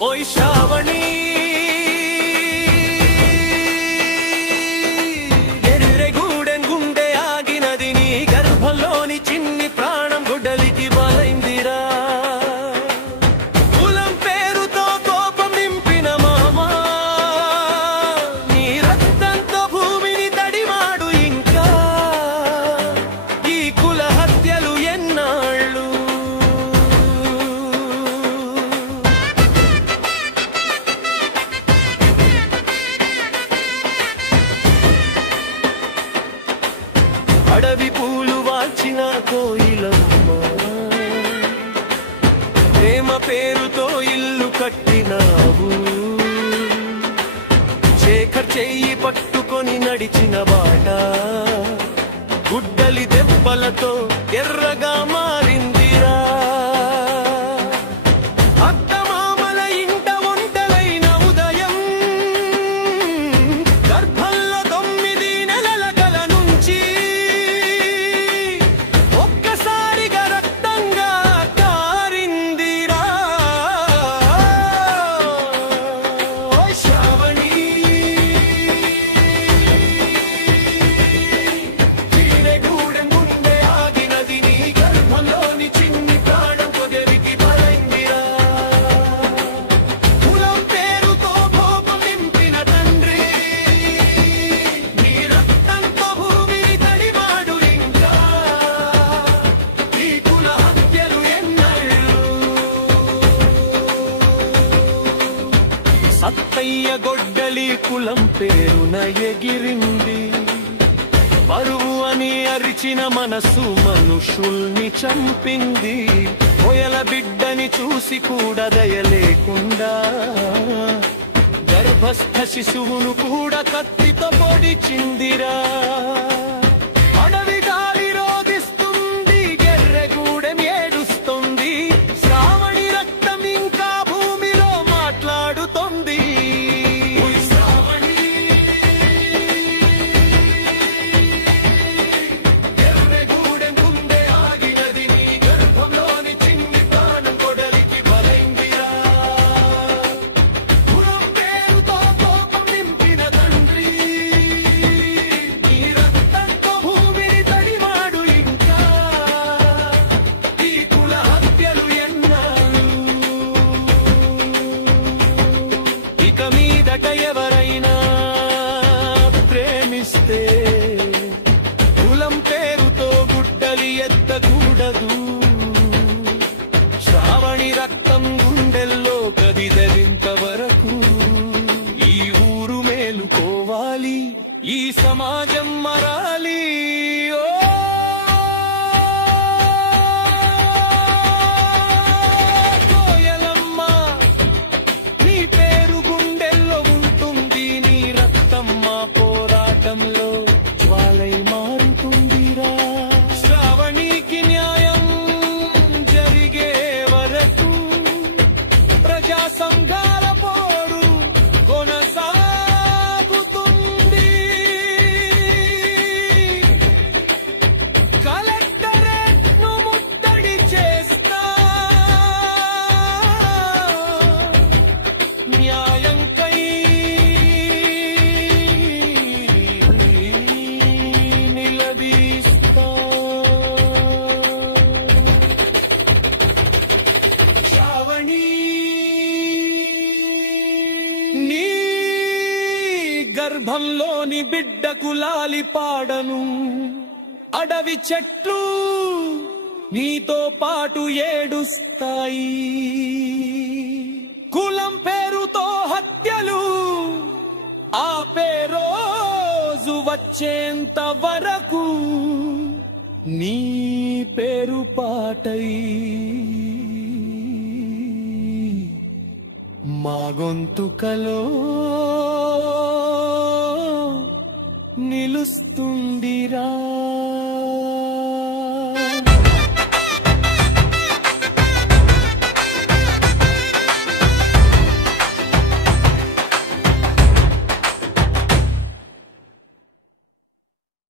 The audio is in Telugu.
ఓయ్ శ్రావణి ఎర్రెగూడెన్ గుండె ఆగినది నీ గర్భంలోని చిన్ని ప్రాణం గుడ్డలికి బలైందిరా కులం పేరుతో కోపం నింపిన మామా నీ రక్తంతో భూమిని తడిమాడు ఇంకా ఈ కుల హత్యలు ఎన్నాళ్ళు అడవి పూలు వాల్చిన కోయిలమ్మ ప్రేమ పేరుతో ఇల్లు కట్టినావు శేఖర్ చెయ్యి పట్టుకొని నడిచిన బాట గుడ్డలి దెబ్బలతో ఎర్రగా మారిందిరా అత్తమామల ఇంట ఒంటలైన ఉదయం గర్భంలో 9 నెలల కల నుంచి ఒక్కసారిగా రక్తంగా కారిందిరా ఓయ్ శ్రావణి ఎర్రెగూడెన్ గుండె ఆగినది నీ గర్భంలోని చిన్ని ప్రాణం పొగరికి బలైందిరా కులం పేరుతో కోపం నింపిన తండ్రి నీ రక్తంతో భూమిని తడిమాడు ఇంకా ఈ కుల హత్యలు ఎన్నాళ్ళు సత్తయ్య గొడ్డలి కులం పేరున ఎగిరింది పరువు అని అరిచిన మనసు మనుషుల్ని చంపింది కోయల బిడ్డని చూసి కూడా దయలేకుండా గర్భస్థ శిశువును కూడా కత్తితో పొడిచిందిరా అడవి గాలి రోదిస్తుంది ఎర్రెగూడెం ఏడుస్తుంది శ్రావణి రక్తం ఇంకా భూమిలో మాట్లాడుతుంది ఓయ్ శ్రావణి ఎర్రెగూడెం గుండె ఆగినది నీ గర్భంలోని చిన్ని ప్రాణం కొడలికి బలైందిరా కులం పేరుతో కోపం నింపిన తండ్రి నీ రక్తంతో భూమిని తడిమాడు ఇంకా ఈ కుల హత్యలు ఎన్నాళ్ళు ఇక మీదట ఎవరైనా ప్రేమిస్తే కులం పేరుతో గుడ్డలి ఎత్తకూడదు శ్రావణి రక్తం గుండెల్లో కదిదరింత వరకు ఈ ఊరు మేలుకోవాలి ఈ సమాజం మరాలి ఓ కోయలమ్మ నీ పేరు గుండెల్లో ఉంటుంది నీ రక్తం మా పోరాటంలో జ్వాలై మారుతుందిరా శ్రావణికి న్యాయం జరిగే వరకు ప్రజా సంఘాల పోరు కొనసాగుతుంది కలెక్టరేట్ను ముట్టడి చేస్తా న్యాయంకై నిలదీస్తా శ్రావణి నీ గర్భంలోని బిడ్డకు లాలి పాడను అడవి చెట్లు నీతో పాటు ఏడుస్తాయి కులం పేరుతో హత్యలు ఆపే రోజు వచ్చేంత వరకు నీ పేరు పాటై మా గొంతుకలో నిలుస్తుండిరా